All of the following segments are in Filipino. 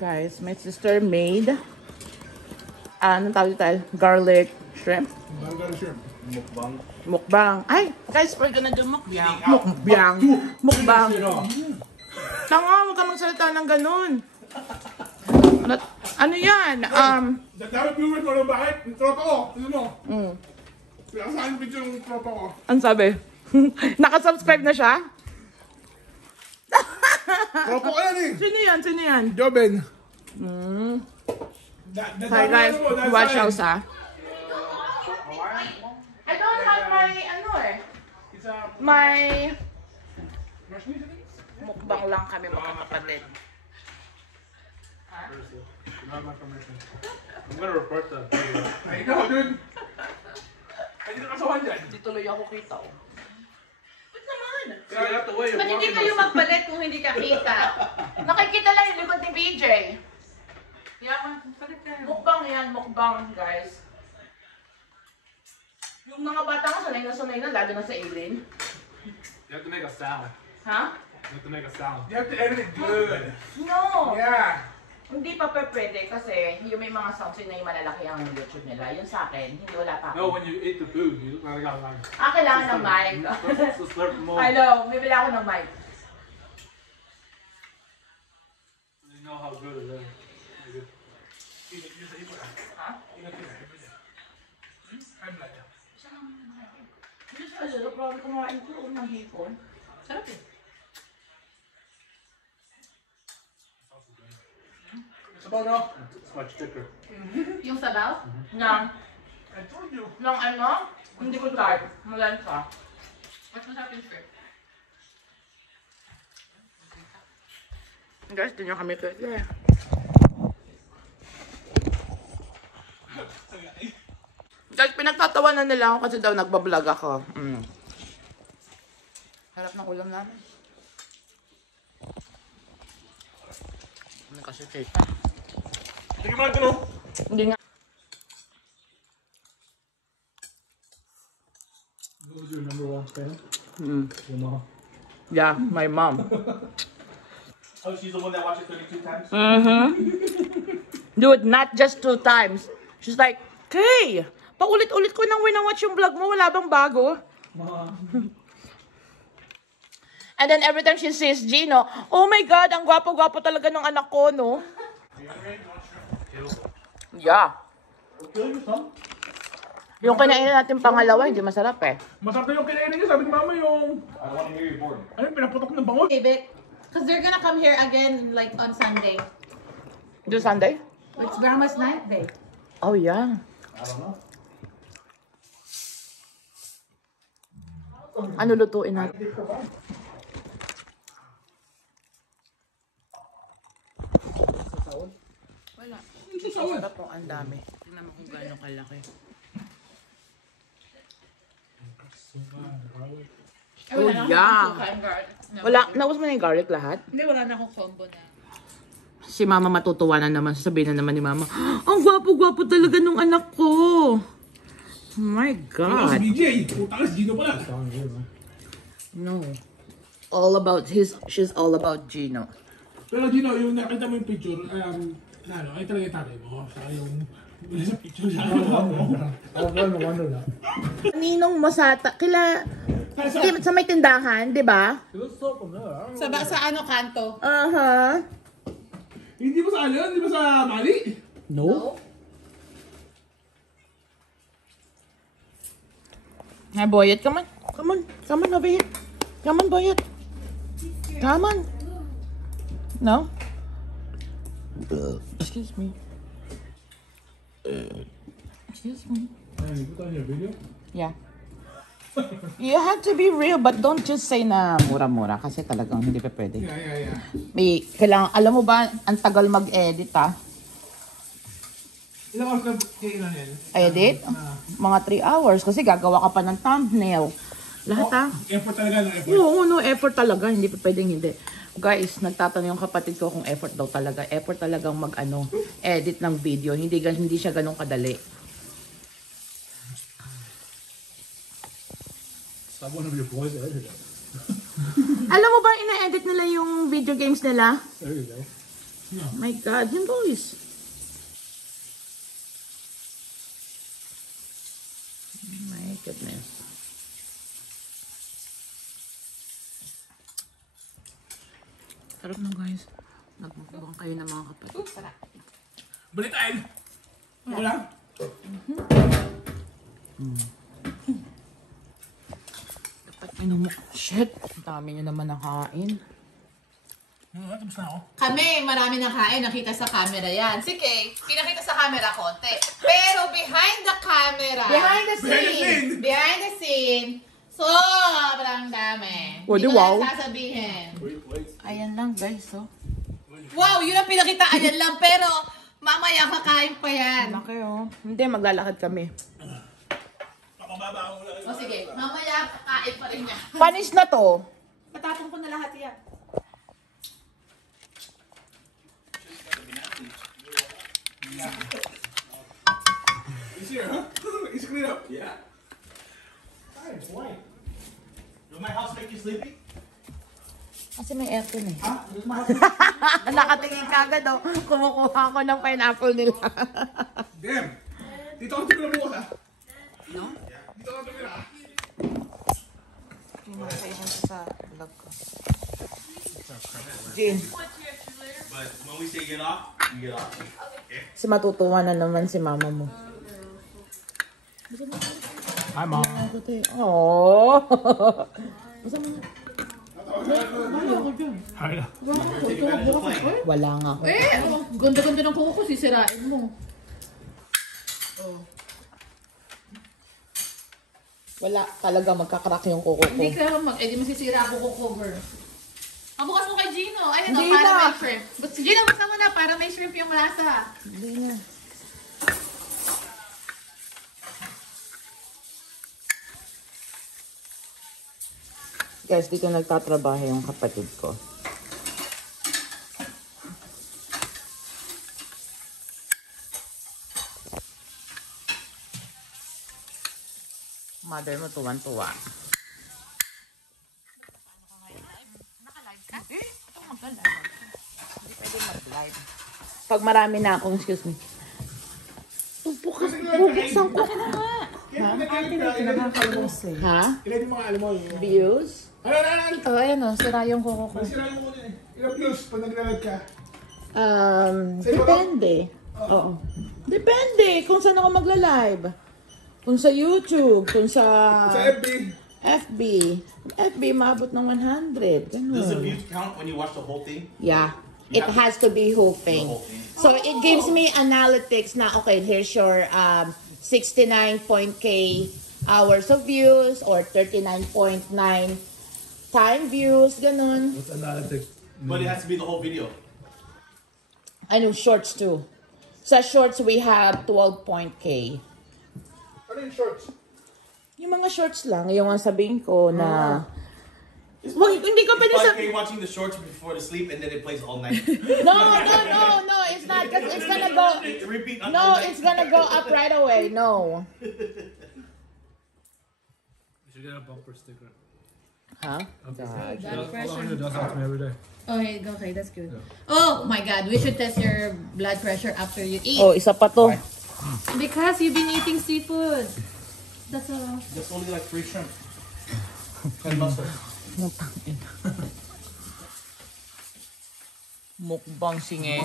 Guys, my sister made anong tawag dito? Garlic shrimp. Garlic shrimp. Mukbang. Mukbang. Ay, guys, we're gonna do mukbang. Mukbang. Mukbang. Tanga, huwag ka magsalita ng ganun. Ano yan? Dapat viewers mo ng bahay, yung tropa ko. Ano mo? Kaya saan yung picture ng tropa ko? Ano sabi? Nakasubscribe na siya? Tropa ko yan eh. Sino yan? Sino yan? Joben. Hi guys, watch out ha. I don't have my, ano eh. My... Mukbang lang kami magkakapatid. I'm gonna report that. Ay, ikaw, dude. Ay, dito kasawan dyan. Hindi tuloy ako kita oh. Ba't naman? Kaya you have to wait. Ba't hindi kayo magpalit kung hindi ka kita? Nakikita lang yung likod ni BJ. Mukbang yan, mukbang guys. Yung mga bata ko sanay na, lalo na sa alien. You have to make a sound. Ha? You have to make a sound. You have to edit it good. No! Yeah. Hindi pa pwede kasi yung may mga sounds yun na yung malalaki ang YouTube nila. Yung sa akin, hindi wala pa. No, when you eat the food, you gotta go like. Kailangan ng mic. So slurp more. I know, bibili ako ng mic. You know how good it is. Ha? Ano, grabe kumain ko ng hipon. Sarap eh. Sabaw, no? It's much thicker. Yung sabaw? I told you. Ng ano? Hindi ko type. Malansa. Mas masarap yung shrimp. Guys, di nyo kami pwede. Guys, pinagtatawanan nila ako kasi daw nagbablog ako. Harap ng ulam namin. Ano kasi tita? Sige mo lang ito, no? Hindi nga. Who's your number one fan? Your mom. Yeah, my mom. Oh, she's the one that watches 32 times? Dude, not just 2 times. She's like, Kay, paulit-ulit ko nang winawatch yung vlog mo, wala bang bago? And then every time she sees Gino, oh my God, ang gwapo-gwapo talaga ng anak ko, no? Yeah. Yung kinainin natin pangalawa, hindi masarap eh. Masarap na yung kinainin niya. Sabi ni mama yung... I don't want to hear you bored. Ano yung pinaputok ng bango? David, because they're gonna come here again like on Sunday. Do Sunday? It's Grandma's night day. Oh yeah. I don't know. Ano lutuin natin? Wala. Masarap po, ang dami. Tingnan mo kung gaano kalaki. Oh yeah. Wala, naubos mo na yung garlic lahat? Hindi, wala na akong combo na. Si mama matutuwa na naman. Sasabihin na naman ni mama, ang gwapo-gwapo talaga nung anak ko. Oh my Ano si God. BJ? Putang si Gino pala. No. She's all about Gino. Pero Gino, yung nakita mo yung picture, ay talaga yung tatay mo. Saka yung sa picture siya. Ninong Masata, sa may tindahan, di ba? Sa ano kanto? Aha. Hindi ba sa ano? Hindi ba sa Mali? No. Hi, Boyet, come on. Come on. Come on, Boyet. Come on, Boyet. Come on. No? Excuse me. Excuse me. Ay, ito tayo video? Yeah. You have to be real, but don't just say na mura-mura kasi talagang hindi pa pwede. Yeah. May, kailangan, alam mo ba, ang tagal mag-edit Ilang oras na kailan yan? Edit? Mga 3 hours kasi gagawa ka pa ng thumbnail. Lahat Effort talaga ng effort. Oo, no effort talaga. Hindi pa pwedeng hindi. Guys, nagtatanong yung kapatid ko kung effort daw talaga. Effort talagang edit ng video. Hindi siya ganun kadali. Someone of your boys edited it. Alam mo ba, ina-edit nila yung video games nila? There you go. No. My God, yung boys. My goodness. Sarap na guys. Nagmukbang kayo ng mga kapatid. Sarap. Balitain! Ako lang? Dapat minumuk. Shit! Ang dami nyo naman nakain. Tapos na ako. Kami, marami na kain. Nakita sa camera yan. Si Kay, pinakita sa camera konti. Pero behind the camera. Behind the scene. Behind the scene. Sobrang dami. Oh, di Hindi ko wow. lang sasabihin. Ayan lang guys, oh. Wow, yun ang pinakitaan yan lang. Pero mamaya kakain pa yan. Laki, oh. Hindi, maglalakad kami. O sige, mamaya kakain pa rin yan. Panis na to. Patapon ko na lahat yan. Is here, huh? Is clean up? Yeah. Why? Will my house make you sleepy? Kasi may aircon eh. Nakatingin ka agad, oh. Kumukuha ako ng pineapple nila. Damn! Dito ako tumira bukas, ha? No? Dito ako tumira, ha? sa vlog ko. Jean. But when we say get off, you get off. Si matutuwa na naman si mama mo. Hi, Mom. Aww. Hi. Wala nga ako. Ganda-ganda ng kuko ko, sisirain mo. Wala talaga magkakrak yung kuko ko. Hindi ka di masisira ako cover. Pabukas mo kay Gino. Ayan o, Hindi para na. may shrimp. But Gino, basta mo na, para may shrimp yung lasa. Hindi na. Guys, dito nagtatrabaho yung kapatid ko. Mother mo tuwan-tuwa. Naka-live ka? Ito mag-live. Hindi pwede mag-live. Pag marami na akong, excuse me. Bubuksan ko ka na nga. Ha? Ilan yung mga alam mo? Views? Ano? Oh, ayan o. Sira yung kuko ko. Masira yung muna eh. Ilang views pag naglalag ka? Depende. Oo. Depende kung saan ako magla-live. Kung sa YouTube, kung sa Sa FB. FB. FB, maabot ng 100. Does the Ganun. views count when you watch the whole thing? Yeah. It has to be whole thing. The whole thing. So it gives me analytics na, okay, here's your 69.k hours of views or 39.9 time views, ganun. What's analytic? But it has to be the whole video. I know shorts too. Sa shorts, we have 12.k. Ano yung shorts? Yung mga shorts lang, yung sabihin ko na... Well, hindi ko pwede It's sa... like you're watching the shorts before the sleep and then it plays all night. No, it's not. Because it's gonna go... Repeat all No, night. it's gonna go up right away. No. You should get a bumper sticker. Huh? Pressure. Does that to me every day. Okay, that's good. Oh my God, we should test your blood pressure after you eat. Oh, isa pa to. Because you've been eating seafood. That's all. That's only like 3 shrimp. And mustard. Mukbang singeng.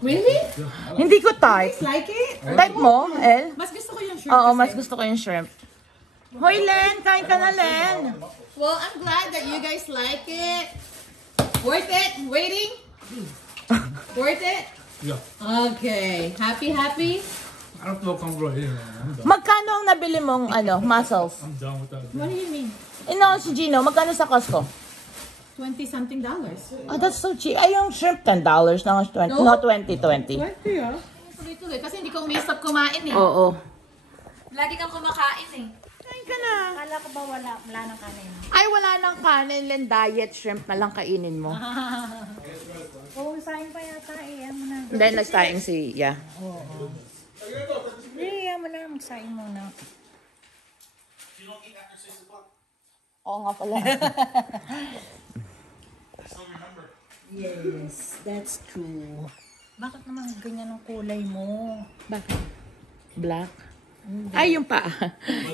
Really? Hindi ko type. Like it? Type mo, El? Mas gusto ko yung shrimp. Oo, kasi. mas gusto ko yung shrimp. Hoy, Len! Kain ka na, Len! Well, I'm glad that you guys like it. Worth it? Waiting? Worth it? Yeah. Okay. Happy? I don't feel comfortable eating it. I'm done. Magkano ang nabili mong, mussels? I'm done with that. What do you mean? Si Gino, magkano sa Costco? $20-something. Oh, that's so cheap. Ay, yung shrimp, $10 na. 20, No. no, 20. Tuloy-tuloy. Kasi hindi ko umisap kumain eh. Oo. Lagi kang kumakain eh. Kain ka na. Kala ko ba wala nang kanin? Ay, wala nang kanin, Len. Diet shrimp na lang kainin mo. Oo, sayang pa yata eh. Ano na. Then, nagsaing si, yeah. Hindi, mo na. Magsaing muna. You don't eat after 6 o'clock? Oo nga pala. I still remember. Yes, that's true. Bakit naman ganyan ang kulay mo? Bakit? Black? Ay, yung paa.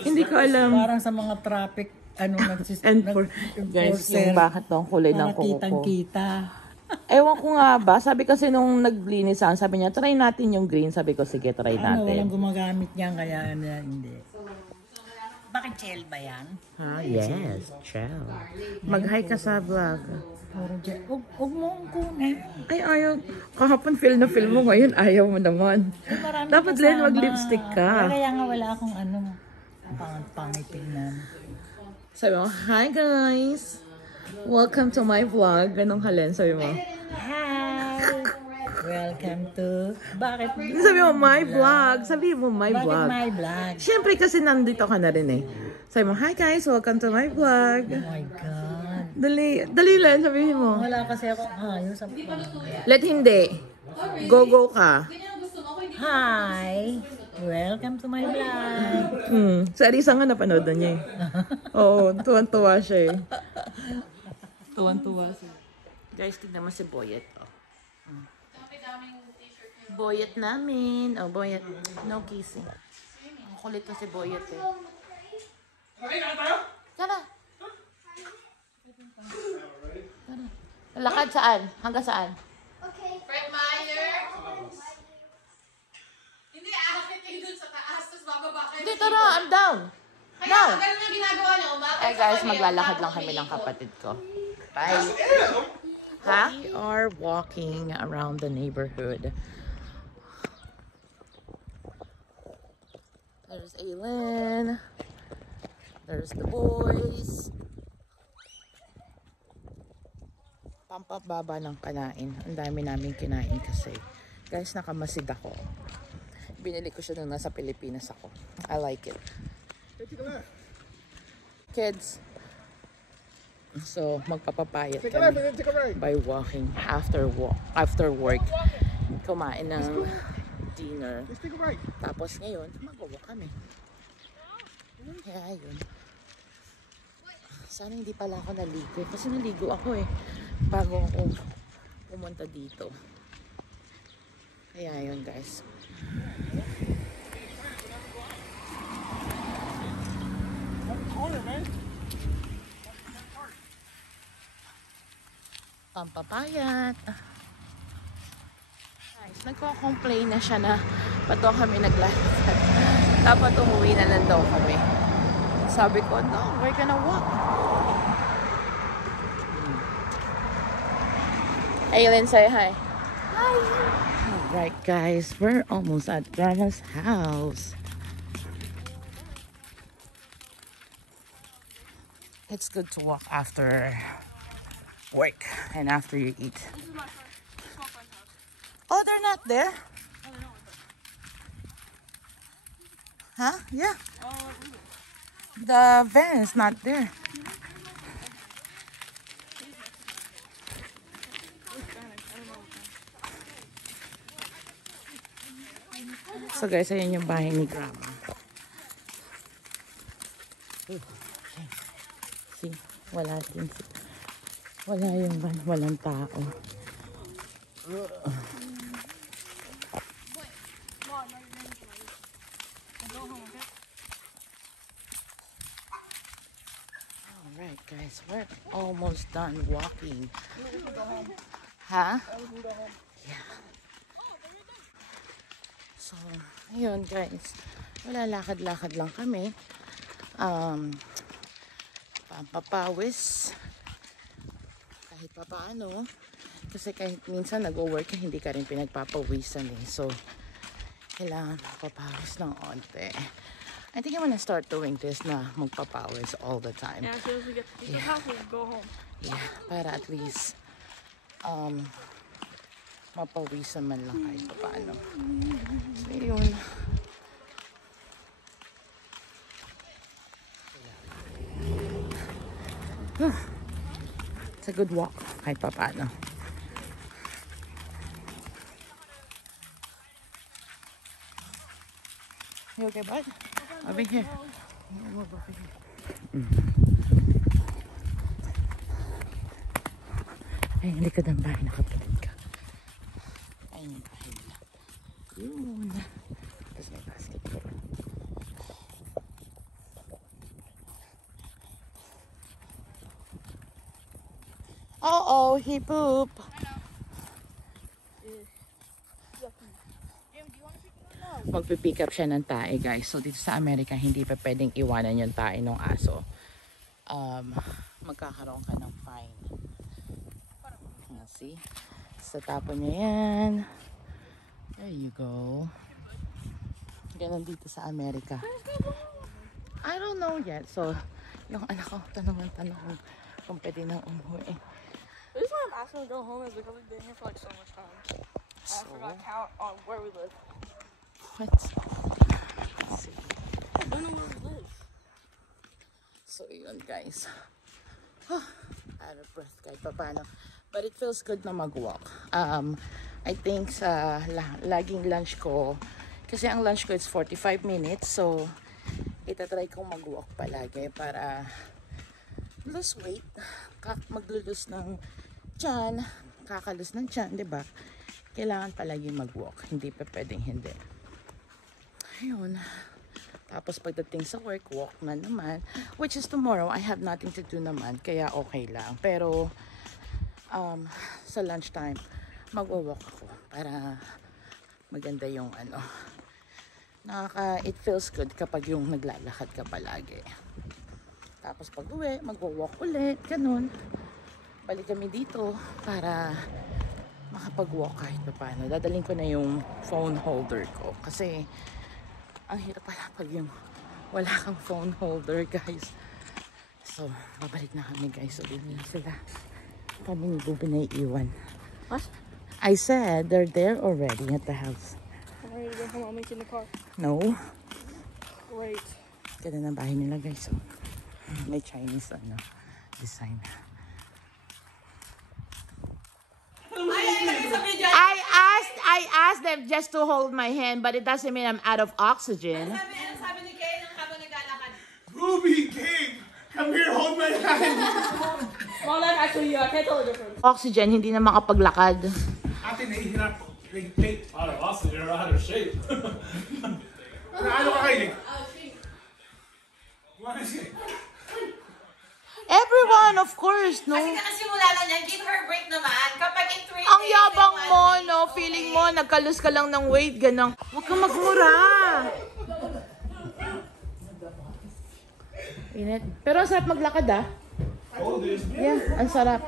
Hindi ko alam. Parang sa mga traffic, ano, And for, guys, yung bakit tong kulay ng kuko ko. kitang-kita. Ewan ko nga ba, sabi kasi nung naglinisan, sabi niya, try natin yung green. Sabi ko, sige, try Ano, walang natin. gumagamit niyan, kaya ano, hindi. Bakit gel ba yan? Ah, yes, chill. Mag-hi ka sa vlog. Puro gel. Huwag mo ang kunin. Ay, ayaw. Kahapon feel na feel mo, ngayon ayaw mo naman. Marami Dapat kasama. Len, mag-lipstick ka. Kaya nga wala akong ano, pangit tingnan. Sabi mo, hi guys! Welcome to my vlog. Ganong halen, sabi mo. Hi! Welcome to... Bakit? Sabi mo, my vlog. Sabi mo, my Bakit vlog. my vlog? Siyempre kasi nandito ka na rin eh. Sabi mo, hi guys, welcome to my vlog. Oh my God. Dali lang, sabihin mo. Wala kasi akong ayos sa Let hindi. Go ka. Hi! Welcome to my vlog. Sa Arisa nga napanood na niya eh. Oo, tuwan-tuwa siya eh. Tuwan-tuwa siya. Guys, tignan mo si Boyet. Oh. Boyet namin. Oh, Boyet. No kissing. Ang kulit na si Boyet eh. Tara. Tara. Lakad saan? Hanggang saan? Fred Meyer. Hindi, aakit kayo dun sa taas, tapos bababa kayo. Hindi, tara. I'm down. Kaya, Down. ganun ang ginagawa niyo. Eh guys, maglalakad lang kami ng kapatid ko. Bye. Ha? We are walking around the neighborhood. There's Aylin. There's the boys. Pampababa ng kanain. Ang dami namin kinain kasi. Guys, nakamasid ako. Binili ko siya nung nasa Pilipinas ako. I like it. Kids. So, magpapapayat kami by walking after work. Kumain ng dinner. Tapos ngayon, mag-walk kami. Kaya yun. Sana hindi pala ako naligo. Kasi naligo ako eh. Bago ako pumunta dito. Kaya yun guys. Pampapayat. Guys, nagko-complain na siya na bato kami naglalakad. Dapat umuwi na lang daw kami. Sabi ko, no, we're gonna walk. Aylin, say hi. Hi. Alright guys, we're almost at Grandma's house. It's good to walk after work and after you eat. Oh, they're not there? Huh? Yeah. The van is not there. So guys, ayan yung bahay ni Grandma. See, wala din. Wala yung van, walang tao. Alright guys, we're almost done walking. Huh? Yeah. So, ayun guys. Wala, lakad-lakad lang kami. Pampapawis. Kahit pa paano. Kasi kahit minsan nag-work ka, hindi ka rin pinagpapawisan eh. So, kailangan papawis ng onte. I think I'm gonna start doing this na magpapawis all the time. Yeah, as soon as we get to the house, we'll go home. Yeah, para at least mapawisan man lang kahit pa paano. So, yun. It's a good walk kahit pa paano. You okay, bud? I'll be here. Ayun, likod ng bahay, nakapatid ka. Ayun yung bahay nila. Yun. Tapos may basketball. Uh-oh, he poop. Magpipick up siya ng tae, guys. So, dito sa Amerika, hindi pa pwedeng iwanan yung tae ng aso. Magkakaroon ka ng fine. See? Sa tapon niya yan. There you go. Ganon dito sa Amerika. I don't know yet. So, yung anak ko, tanong kung pwede nang umuwi. The reason why I'm asking to go home is because we've been here for like so much time. I forgot to count on where we live. What? Let's see. I don't know where we live. So, yun guys. Out of breath kahit pa paano. But it feels good na mag-walk. I think sa laging lunch ko, kasi ang lunch ko is 45 minutes. So, itatry kong mag-walk palagi para lose weight. Maglulus ng tiyan. Kakalus ng tiyan, diba? Kailangan palagi mag-walk. Hindi pa pwedeng hindi. Ayun. Tapos pagdating sa work, walk na naman. Which is tomorrow, I have nothing to do naman. Kaya okay lang. Pero, sa lunchtime, mag-walk ako. Para maganda yung ano. It feels good kapag yung naglalakad ka palagi. Tapos pag uwi, mag-walk ulit. Ganun. Balik kami dito para makapag-walk kahit pa paano. Dadaling ko na yung phone holder ko. Kasi, ang hirap pala pag yung wala kang phone holder, guys. So, babalik na kami, guys. So, din na sila. Kami ni Bubi na iiwan. What? I said, they're there already at the house. I'm ready to go home. I'll meet you in the car. No. Great. Ganda ng bahay nila, guys. So, may Chinese design. I asked them just to hold my hand, but it doesn't mean I'm out of oxygen. Sabi ni Kay nung habang naglalakad. Ruby, King, come here, hold my hand. Well, that's actually you. I can't tell the difference. Oxygen, hindi na makapaglakad. Ate, nahihirap ko. Like, Out of oxygen, you're out of shape. ano ka kayo? What is it? Everyone, of course, no? Kasi nakasimula lang yan, give her a break naman. Kapag in 3 days, Ang yabang then mo, 1 week, no? Feeling mo, nagkalus ka lang ng weight, ganang. Huwag kang magmura. Init. Pero ang sarap maglakad, ah. Yeah, ang sarap.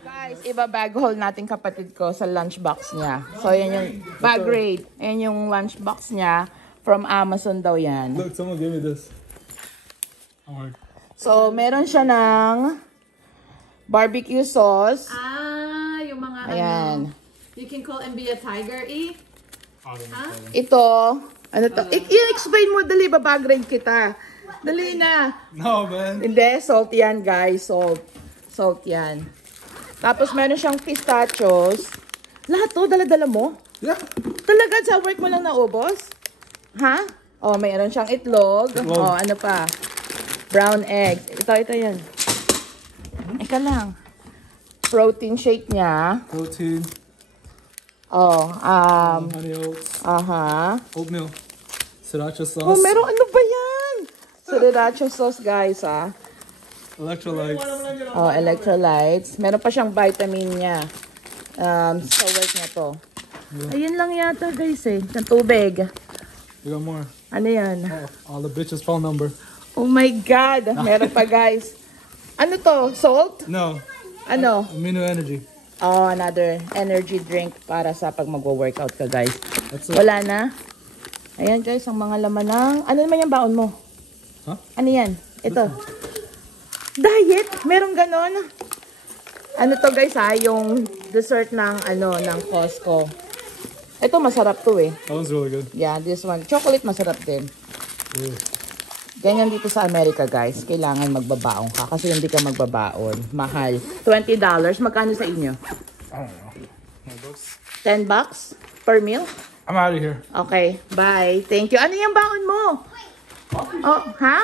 Guys, ibabag haul natin kapatid ko sa lunchbox niya. So, yan yung bag raid. Yan yung lunchbox niya. From Amazon daw yan. Look, someone give me this. Alright. So, meron siya ng barbecue sauce. Yung mga Ayan. you can call and be a tiger, eh? Ito, ano to? I-explain mo, dali, babag-grade kita. Dali na. No, man. Hindi, salt yan, guys. Salt. Salt yan. Tapos meron siyang pistachios. Lahat to, dala-dala mo? Yeah. Talaga, sa work mo lang naubos? Ha? Oh, mayroon siyang itlog. Oh, ano pa? Brown egg. Ito yan. Ika lang. Protein shake niya. Protein. Oh, Honey oats. Oatmeal. Sriracha sauce. Oh, meron ano ba yan? Sriracha sauce, guys, ah. Electrolytes. Oh, electrolytes. Meron pa siyang vitamin niya. Sa work niya to. Ayun lang yata, guys, eh. Ng tubig. We got more. Ano yan? All the bitches' phone number. Oh my God! Meron pa, guys. Ano to? Salt? No. Ano? Amino energy. Oh, another energy drink para sa pag magwo-workout ka, guys. That's it. Wala na. Ayan, guys, ang mga laman ng... Ano naman yung baon mo? Huh? Ano yan? Ito. Diet? Meron ganon? Ano to, guys, ha? Yung dessert ng, ng Costco. Ito, masarap to, eh. That one's really good. Yeah, this one. Chocolate, masarap din. Ooh. Ganyan dito sa Amerika, guys. Kailangan magbabaon ka. Kasi hindi ka magbabaon. Mahal. $20. Magkano sa inyo? I don't know. $10 per meal? I'm out of here. Okay. Bye. Thank you. Ano yung baon mo? Oh, ha?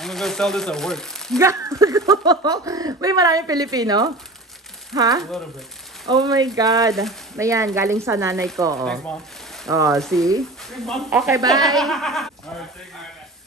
I'm gonna go sell this at work. Gago! May maraming Pilipino? Ha? A little bit. Oh my God. Ayan, galing sa nanay ko. Thanks, Mom. Oh, see? Thanks, Mom. Okay, bye. Alright, thank you.